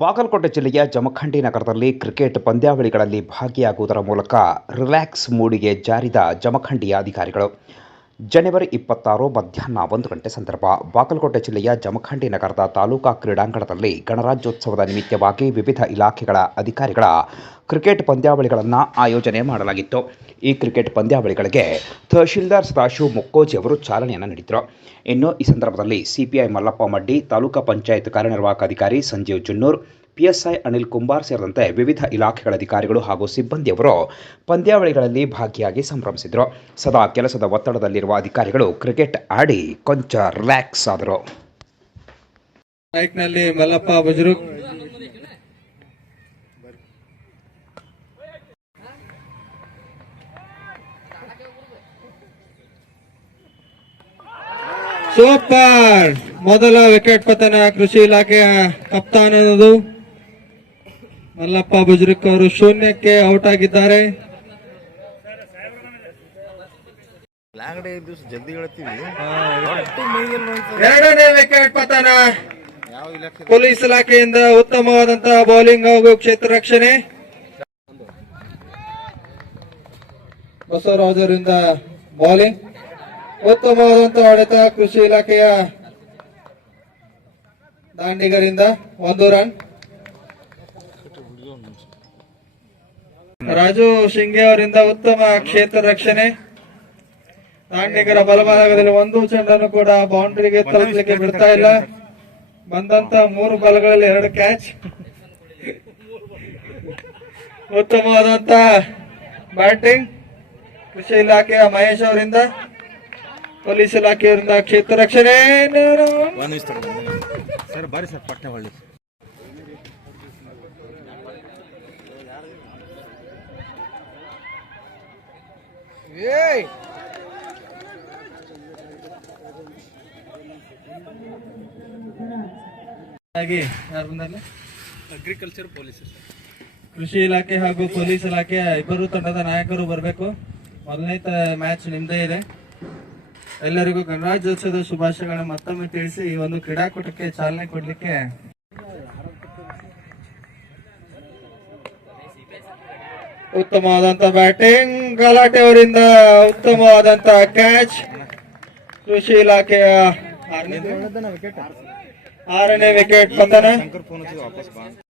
ಬಾಗಲಕೋಟೆ ಜಿಲ್ಲೆಯ ಜಮಖಂಡಿ ನಗರದಲ್ಲಿ ಕ್ರಿಕೆಟ್ ಪಂದ್ಯಾವಳಿಗಳಲ್ಲಿ ಭಾಗಿಯಾಗುವುದರ ಮೂಲಕ ರಿಲ್ಯಾಕ್ಸ್ ಮೂಡಿಗೆ ಜಾರಿದ ಜಮಖಂಡಿಯ ಅಧಿಕಾರಿಗಳು. ಜನವರಿ ಇಪ್ಪತ್ತಾರು ಮಧ್ಯಾಹ್ನ ಒಂದು ಗಂಟೆ ಸಂದರ್ಭ. ಬಾಗಲಕೋಟೆ ಜಿಲ್ಲೆಯ ಜಮಖಂಡಿ ನಗರದ ತಾಲೂಕಾ ಕ್ರೀಡಾಂಗಣದಲ್ಲಿ ಗಣರಾಜ್ಯೋತ್ಸವದ ನಿಮಿತ್ತವಾಗಿ ವಿವಿಧ ಇಲಾಖೆಗಳ ಅಧಿಕಾರಿಗಳ ಕ್ರಿಕೆಟ್ ಪಂದ್ಯಾವಳಿಗಳನ್ನು ಆಯೋಜನೆ ಮಾಡಲಾಗಿತ್ತು. ಈ ಕ್ರಿಕೆಟ್ ಪಂದ್ಯಾವಳಿಗಳಿಗೆ ತಹಶೀಲ್ದಾರ್ ಸದಾಶಿವ ಮುಕ್ಕೋಜಿ ಅವರು ಚಾಲನೆಯನ್ನು ನೀಡಿದರು. ಇನ್ನು ಈ ಸಂದರ್ಭದಲ್ಲಿ ಸಿಪಿಐ ಮಲ್ಲಪ್ಪ ಮಡ್ಡಿ, ತಾಲೂಕಾ ಪಂಚಾಯತ್ ಕಾರ್ಯನಿರ್ವಾಹಕ ಅಧಿಕಾರಿ ಸಂಜೀವ್ ಜುನ್ನೂರ್ ಪಿಎಸ್ಐ ಅನಿಲ್ ಕುಂಬಾರ್ ಸೇರಿದಂತೆ ವಿವಿಧ ಇಲಾಖೆಗಳ ಅಧಿಕಾರಿಗಳು ಹಾಗೂ ಸಿಬ್ಬಂದಿಯವರು ಪಂದ್ಯಾವಳಿಗಳಲ್ಲಿ ಭಾಗಿಯಾಗಿ ಸಂಭ್ರಮಿಸಿದರು. ಸದಾ ಕೆಲಸದ ಒತ್ತಡದಲ್ಲಿರುವ ಅಧಿಕಾರಿಗಳು ಕ್ರಿಕೆಟ್ ಆಡಿ ಕೊಂಚ ರಿಲ್ಯಾಕ್ಸ್ ಆದರು. ಮಲ್ಲಪ್ಪ ಬಜರುಗ್ ಸೂಪರ್! ಮೊದಲ ವಿಕೆಟ್ ಪತನ ಕೃಷಿ ಇಲಾಖೆಯ ಕಪ್ತಾನದು ಮಲ್ಲಪ್ಪ ಬುಜ್ರಿಕ್ ಅವರು ಶೂನ್ಯಕ್ಕೆ ಔಟ್ ಆಗಿದ್ದಾರೆ. ಎರಡನೇ ವಿಕೆಟ್ ಪತನ. ಪೊಲೀಸ್ ಇಲಾಖೆಯಿಂದ ಉತ್ತಮವಾದಂತಹ ಬೌಲಿಂಗ್ ಹಾಗೂ ಕ್ಷೇತ್ರ ರಕ್ಷಣೆ. ಬಸವರಾಜರಿಂದ ಬೌಲಿಂಗ್ ಉತ್ತಮವಾದಂತಹ ಹೊಡೆತ ಕೃಷಿ ಇಲಾಖೆಯ ದಾಂಡಿಗರಿಂದ ಒಂದು ರನ್ ರಾಜು ಶಿಂಗೆ ಅವರಿಂದ ಉತ್ತಮ ಕ್ಷೇತ್ರ ರಕ್ಷಣೆ. ನಾಣ್ಯಕರ ಬಲಭಾಗದಲ್ಲಿ ಒಂದು ಚೆಂಡನ್ನು ಕೂಡ ಬೌಂಡ್ರಿಗೆ ತಲುಪಲಿಕ್ಕೆ ಬಿಡ್ತಾ ಇಲ್ಲ. ಬಂದಂತ ಮೂರು ಬಾಲ್ಗಳಲ್ಲಿ ಎರಡು ಕ್ಯಾಚ್ ಉತ್ತಮವಾದಂತ ಬ್ಯಾಟಿಂಗ್ ಕೃಷಿ ಇಲಾಖೆಯ ಮಹೇಶ್ ಅವರಿಂದ ಪೊಲೀಸ್ ಇಲಾಖೆಯವರಿಂದ ಕ್ಷೇತ್ರ ರಕ್ಷಣೆ. ಸರ್ ಬಾರಿ ಸರ್ ಪಟ್ಟೆ ಅಗ್ರಿಕಲ್ಚರ್ ಪೊಲೀಸ್ ಕೃಷಿ ಇಲಾಖೆ ಹಾಗೂ ಪೊಲೀಸ್ ಇಲಾಖೆ ಇಬ್ಬರು ತಂಡದ ನಾಯಕರು ಬರಬೇಕು. ಮೊದಲನೇ ಮ್ಯಾಚ್ ನಿಮ್ದೇ ಇದೆ. ಎಲ್ಲರಿಗೂ ಗಣರಾಜ್ಯೋತ್ಸವದ ಶುಭಾಶಯಗಳನ್ನು ಮತ್ತೊಮ್ಮೆ ತಿಳಿಸಿ ಈ ಒಂದು ಕ್ರೀಡಾಕೂಟಕ್ಕೆ ಚಾಲನೆ ಕೊಡ್ಲಿಕ್ಕೆ ಉತ್ತಮವಾದಂತ ಬ್ಯಾಟಿಂಗ್ ಗಲಾಟೆ ಅವರಿಂದ ಉತ್ತಮವಾದಂತ ಕ್ಯಾಚ್ ಕೃಷಿ ಇಲಾಖೆಯ ಆರನೇ- ಆರನೇ ವಿಕೆಟ್ ಪತನ